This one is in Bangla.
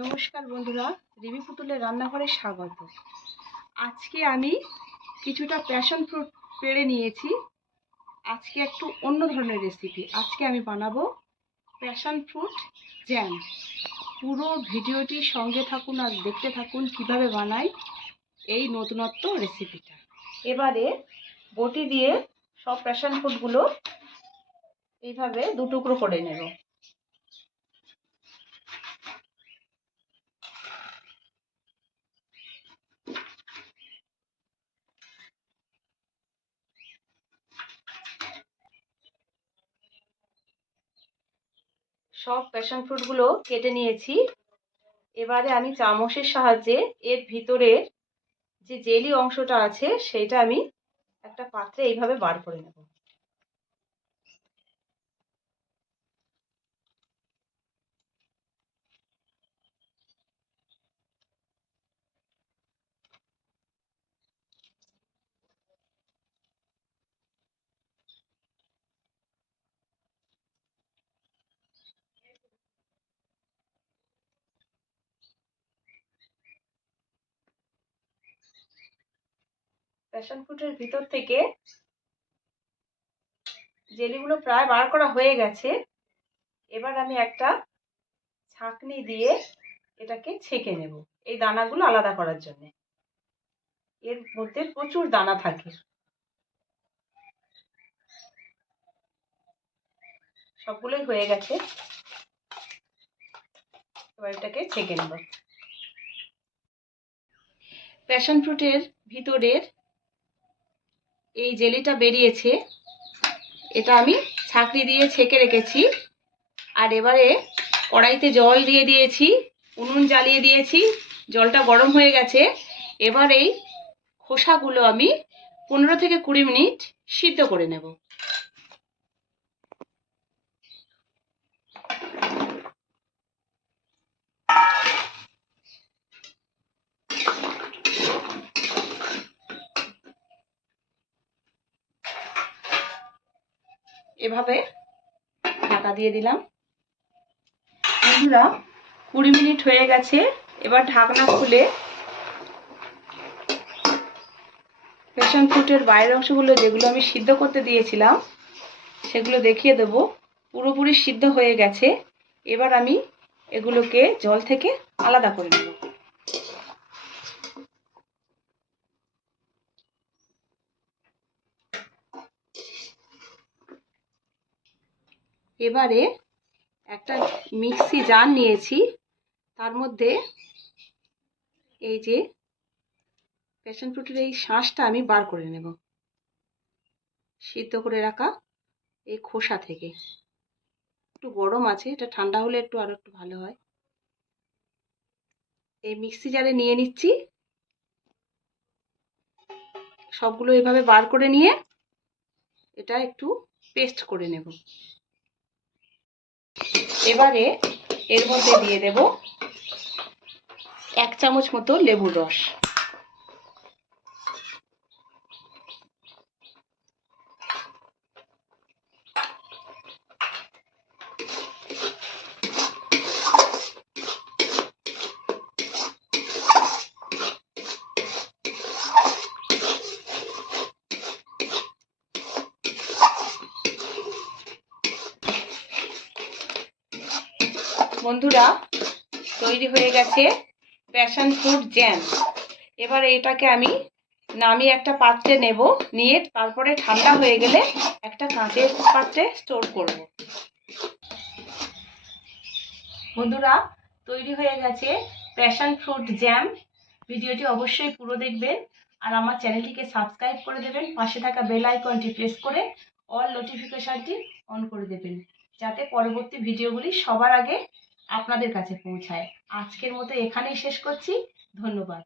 নমস্কার বন্ধুরা, রিমি পুতুলের রান্নাঘরে স্বাগত। আজকে আমি কিছুটা প্যাশন ফ্রুট পেড়ে নিয়েছি। আজকে একটু অন্য ধরনের রেসিপি। আজকে আমি বানাবো প্যাশন ফ্রুট জ্যাম। পুরো ভিডিওটি সঙ্গে থাকুন আর দেখতে থাকুন কিভাবে বানাই এই নতুনত্ব রেসিপিটা। এবারে বটি দিয়ে সব প্যাশন ফ্রুটগুলো এইভাবে দু টুকরো করে নেব। সব প্যাশন ফ্রুটগুলো কেটে নিয়েছি। এবারে আমি চামচের সাহায্যে এর ভিতরের যে জেলি অংশটা আছে সেটা আমি একটা পাত্রে এইভাবে বার করে নেব। প্যাশন ফ্রুটের ভিতর থেকে জেলিগুলো প্রায় বার করা হয়ে গেছে। এবার আমি একটা ছাঁকনি দিয়ে এটাকে ছেঁকে নেব এই দানাগুলো আলাদা করার জন্য। এর মধ্যে প্রচুর দানা থাকে। সবগুলোই হয়ে গেছে। এবার এটাকে ছেঁকে নেব। প্যাশন ফ্রুটের ভিতরের এই জেলিটা বেরিয়েছে, এটা আমি ছাঁকনি দিয়ে ছেঁকে রেখেছি। আর এবারে কড়াইতে জল দিয়ে দিয়েছি, উনুন জ্বালিয়ে দিয়েছি, জলটা গরম হয়ে গেছে। এবার এই খোসাগুলো আমি 15 থেকে 20 মিনিট সিদ্ধ করে নেব। এভাবে ঢাকা দিয়ে দিলাম। বন্ধুরা, 20 মিনিট হয়ে গেছে। এবার ঢাকনা খুলে প্যাশন ফ্রুটের বাইরের অংশগুলো যেগুলো আমি সিদ্ধ করতে দিয়েছিলাম সেগুলো দেখিয়ে দেব। পুরোপুরি সিদ্ধ হয়ে গেছে। এবার আমি এগুলোকে জল থেকে আলাদা করে নেব। এবারে একটা মিক্সি জার নিয়েছি, তার মধ্যে এই যে প্যাশন ফ্রুটের এই শাঁসটা আমি বার করে নেব সিদ্ধ করে রাখা এই খোসা থেকে। একটু গরম আছে, এটা ঠান্ডা হলে আরো একটু ভালো হয়। এই মিক্সি জারে নিয়ে নিচ্ছি। সবগুলো এভাবে বার করে নিয়ে এটা একটু পেস্ট করে নেব। এবারে এর মধ্যে দিয়ে দেব 1 চামচ মতো লেবুর রস। বন্ধুরা, তৈরি হয়ে গেছে প্যাশন ফ্রুট জ্যাম। এবার এটাকে আমি নামিয়ে একটা পাত্রে নেব, নিয়ে তারপরে ঠান্ডা হয়ে গেলে একটা কাঁচের পাত্রে স্টোর করব। বন্ধুরা, তৈরি হয়ে গেছে প্যাশন ফ্রুট জ্যাম। ভিডিওটি অবশ্যই পুরো দেখবেন আর আমার চ্যানেলটিকে সাবস্ক্রাইব করে দেবেন। পাশে থাকা বেল আইকনটি প্রেস করে অল নোটিফিকেশনটি অন করে দেবেন, যাতে পরবর্তী ভিডিওগুলি সবার আগে আপনাদের কাছে পৌঁছায়। আজকের মতো এখানেই শেষ করছি। ধন্যবাদ।